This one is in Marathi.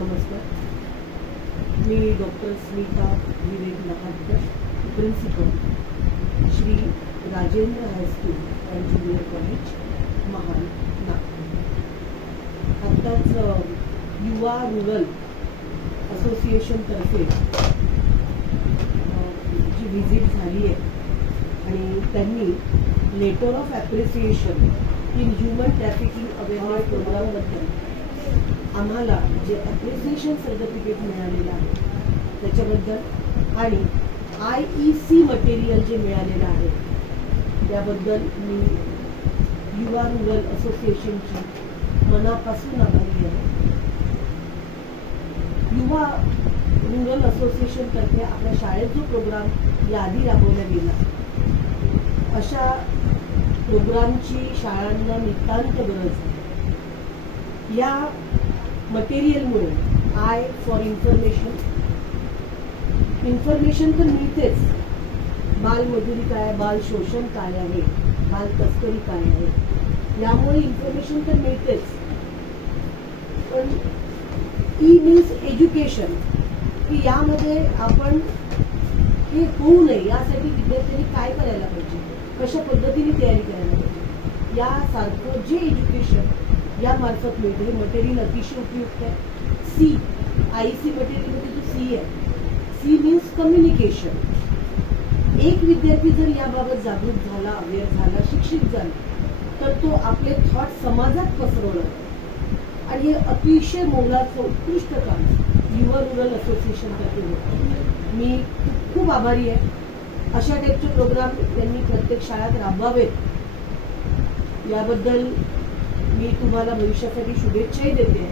नमस्कार. मी doctor Smita Vivek Lahatkar, principal Shri Rajendra high school and junior college, Mahal, Nagpur. आत्ताच युवा रुरल असोसिएशनतर्फे जी व्हिजिट झाली आहे आणि त्यांनी letter of appreciation in human trafficking awareness प्रोग्रामबद्दल आम्हाला जे ॲप्रिसिएशन सर्टिफिकेट मिळालेलं आहे त्याच्याबद्दल आणि IEC मटेरियल जे मिळालेलं आहे त्याबद्दल मी युवा रुरल असोसिएशनची मनापासून आभारी आहे. युवा रुरल असोसिएशनतर्फे आपल्या शाळेत जो प्रोग्राम याआधी राबवला गेला अशा प्रोग्रामची शाळांना नितांत गरज आहे. या मटेरियलमुळे आय फॉर इन्फॉर्मेशन तर मिळतेच. बालमजुरी काय, बाल शोषण काय आहे, बाल तस्करी काय आहे, यामुळे इन्फॉर्मेशन तर मिळतेच. पण ई मीन्स एज्युकेशन, की यामध्ये आपण हे होऊ नये यासाठी विद्यार्थ्यांनी काय करायला पाहिजे, कशा पद्धतीने तयारी करायला पाहिजे, यासारखं जे एज्युकेशन यामार्फत मिळते हे मटेरियल अतिशय उपयुक्त आहे. IEC मटेरियलमध्ये जो C आहे, C मीन्स कम्युनिकेशन. एक विद्यार्थी जर याबाबत जागरूक झाला, अवेअर झाला, शिक्षित झाला तर तो आपले थॉट समाजात पसरवणार आणि हे अतिशय मोलाचं उत्कृष्ट काम युवा रुरल असोसिएशन तर्फे होतं. मी खूप आभारी आहे. अशा टाईपचे प्रोग्राम त्यांनी प्रत्येक शाळेत राबवावेत याबद्दल मी तुम्हाला भविष्यासाठी शुभेच्छाही देते.